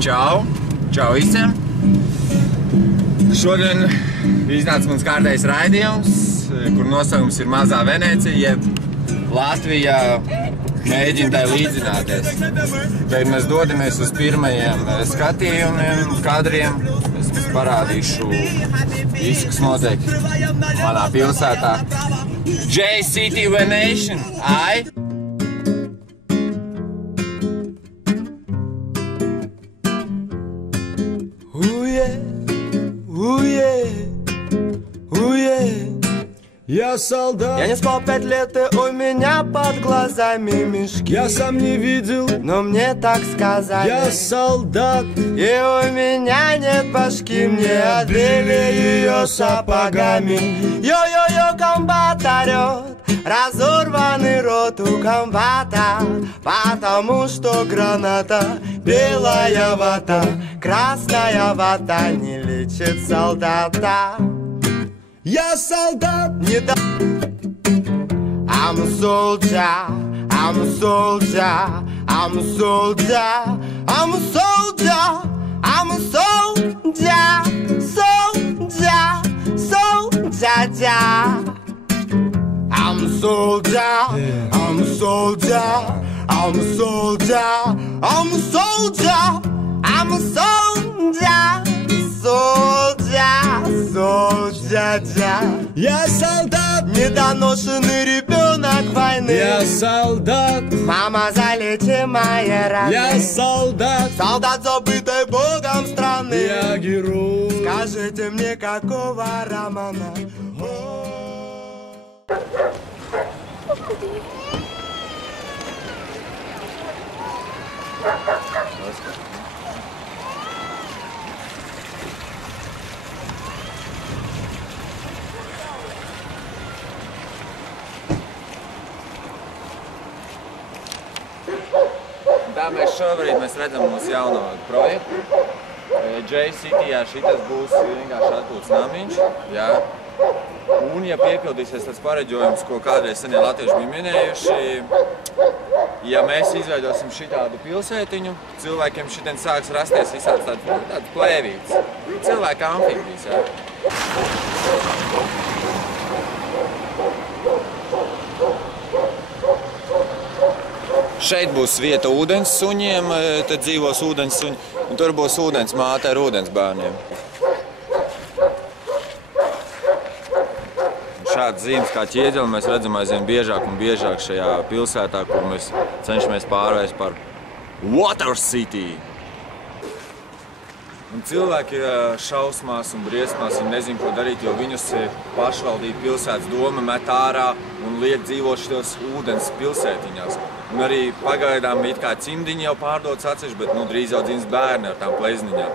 Čau! Čau visiem! Šodien iznāca mans kārtējs raidījums, kur nosaukums ir Mazā Venecija, jeb Latvijā mēģina tai līdzināties. Tagad mēs dodamies uz pirmajiem skatījumiem, kadriem. Es jums parādīšu visu, kas notiek manā pilsētā. J-City Venation! Ai! Я солдат. Я не спал 5 лет, и у меня под глазами мешки. Я сам не видел, но мне так сказали. Я солдат. И у меня нет башки, мне отбили ее сапогами. Йо-йо-йо, комбат орёт, разорванный рот у комбата, потому что граната, белая вата, красная вата не лечит солдата. Я солдат. Не да... I'm a soldier, I'm a soldier, I'm a soldier, I'm a soldier, I'm a soldier, soldier, soldier. I'm a soldier, I'm a soldier, I'm a soldier, I'm a soldier, I'm a soldier. Я солдат. Недоношенный ребенок войны. Я солдат. Мама, залечи мои раны. Я солдат. Солдат, забытой Богом страны. Я герой. Скажите мне, какого романа? Tā mēs šobrīd redzam mūsu jauno projektu. J-Cityjā šitas būs vienkārši atpūtas namiņš. Jā. Un, ja piepildīsies tas pareģojums, ko kādreiz senie latvieši bija minējuši, ja mēs izveidosim šitādu pilsētiņu, cilvēkiem šitien sāks rasties visāds tāds plēvīts. Cilvēka amfibijas, jā. Šeit būs vieta ūdens suņiem, tad dzīvos ūdens suņi, un tur būs ūdens māte ar ūdens bērniem. Šādas zīmes kā ķieģeli mēs redzam aizvien biežāk un biežāk šajā pilsētā, kur mēs cenšamies pārvērst par Water City. Un cilvēki ir šausmās un briesmās, viņi nezin, ko darīt, jo viņus pašvaldība pilsētas doma met ārā un liek dzīvot šitos ūdens pilsētiņās. Un arī pagaidām it kā cimdiņi jau pārdodas atsevišķi, bet drīz jau dzims bērni ar tām plezniņām.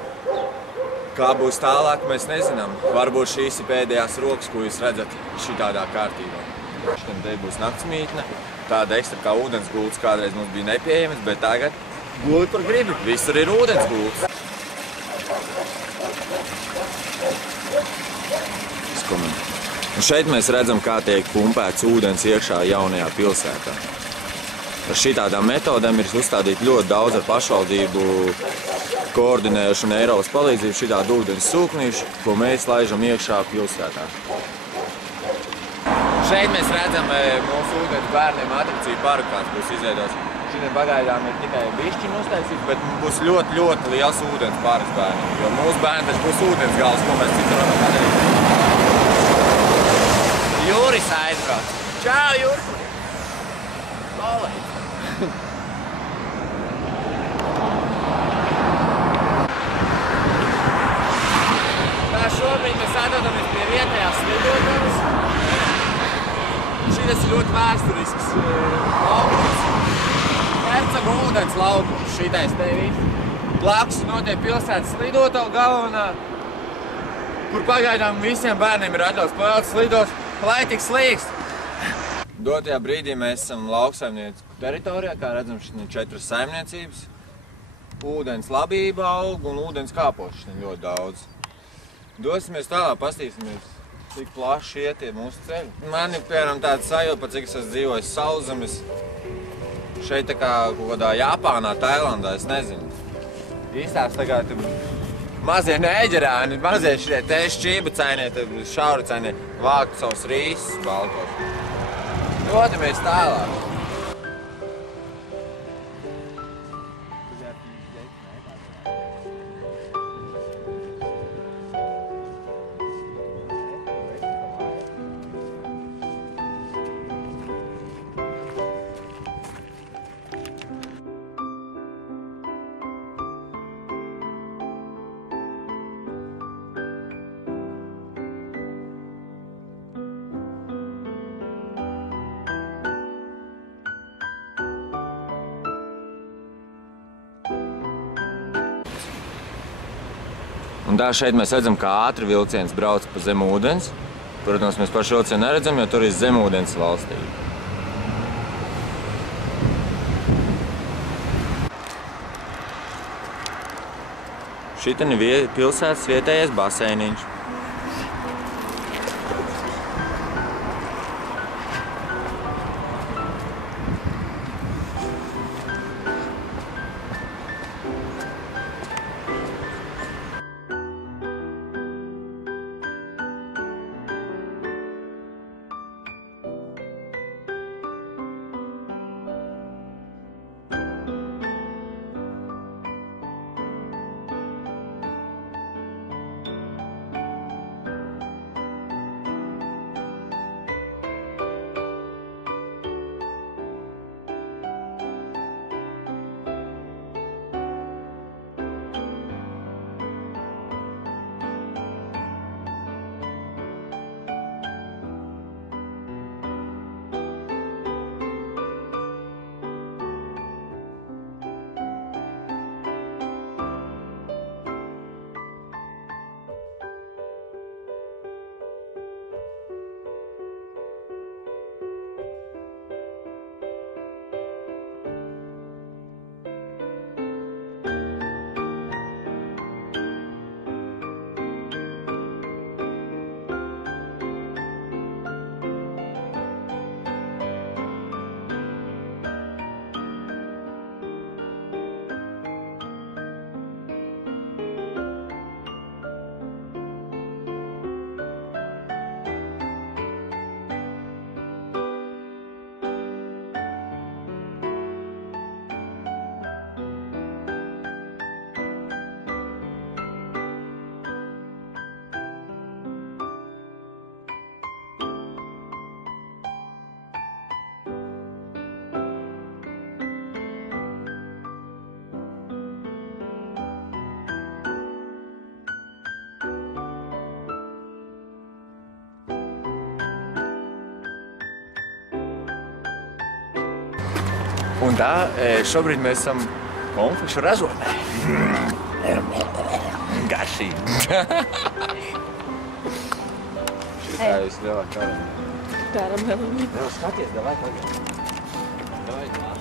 Kā būs tālāk, mēs nezinām. Varbūt šīs ir pēdējās rokas, ko jūs redzat šitādā kārtībā. Šitiem te būs naktsmītne, tāda ekstra kā ūdens gults kādreiz mums bija nepieejams, bet tagad gulti par gribi. Visur ir ūdens gults. Un šeit mēs redzam, kā tiek pumpēts ūdens iekšā jaunajā pilsētā. Ar šitādām metodēm ir uzstādīti ļoti daudz ar pašvaldību koordinējuši un Eiropas palīdzību šitādu ūdens sūknīšu, ko mēs laižam iekšā pilsētā. Šeit mēs redzam mūsu ūdens bērniem atrakciju parku, kāds būs izveidots. Šitien pagaidām ir tikai bišķiņi uztaisīts, bet būs ļoti, ļoti liels ūdens parks bērniem, jo mūsu bērni taču būs ūdens gals, ko mēs citu varam padarīt. Juris aizbrauc. Čau, Juris! Kolēģi! Tā šobrīd mēs atrodamies pie vietējās slidotavas. Šitas ir ļoti vēsturisks laukums. Hercega ūdens laukums, šitais te viss. Blakus notiek pilsētas slidotava galvenā, kur pagaidām visiem bērniem ir atļauts pavēlts slidot, lai tik slīkst. Dotajā brīdī mēs esam lauksaimnieku teritorijā, kā redzam, šeit ir 4 saimniecības. Ūdens labība aug un ūdens kāpošs ļoti daudz. Dosimies tālāk, pastīsimies, cik plaši iet tie mūsu ceļi. Man ir, piemēram, tāda sajūta, cik es esmu dzīvojis sauszemes. Šeit tā kā kaut kādā Japānā, Tailandā, es nezinu. Īstās tagad mazie neģerēni, mazie šitie te šķībacainie, šauracainie vāktu savus rīsus balkos. Dodamies tālāk. Un tā šeit mēs redzam, kā ātri vilciens brauc pa zem ūdens. Protams, mēs pašu vilcienu neredzam, jo tur ir zemūdens valstība. Šitien ir pilsētas vietējais baseiniņš. Un tā, šobrīd mēs esam konfekšu ražotnē. Garšīgi. Šitā jūs lielāk karameli. Karameli. Vēl skaties, davai tagad. Davai tā.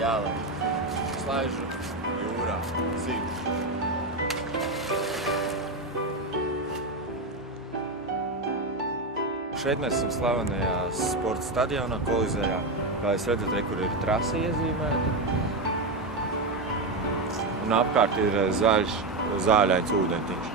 Jālai. Slaižu jūrā. Zīvi. Šeit mēs esam slavenajā sporta stadionā, Kolizejā. Kā jūs redzat, kur ir trasa iezīmēta. Un apkārt ir zāļains ūdentiņš.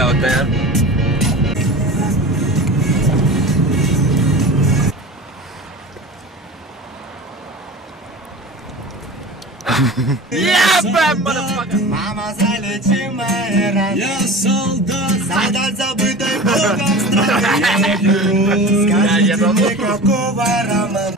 Out there. Yeah, bam, motherfucker! Мама, залечи мои раны. Я солдат. Солдат, забытый Богом в стране. Скажите мне, какого романа?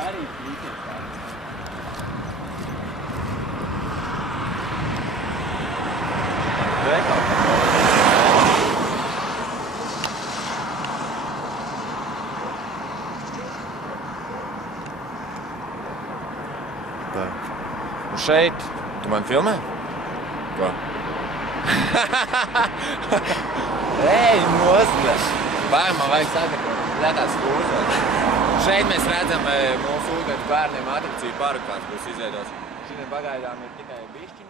arī krīties tāds. Tā. Un šeit, tu man filmē? Ko? Ej, nosmēš! Vai, man vajag sadekot, lētās kūzot. Šeit mēs redzam mūsu ūdens bērniem atrakciju parku, kāds būs izveidots. Šodien pagaidām ir tikai bišķi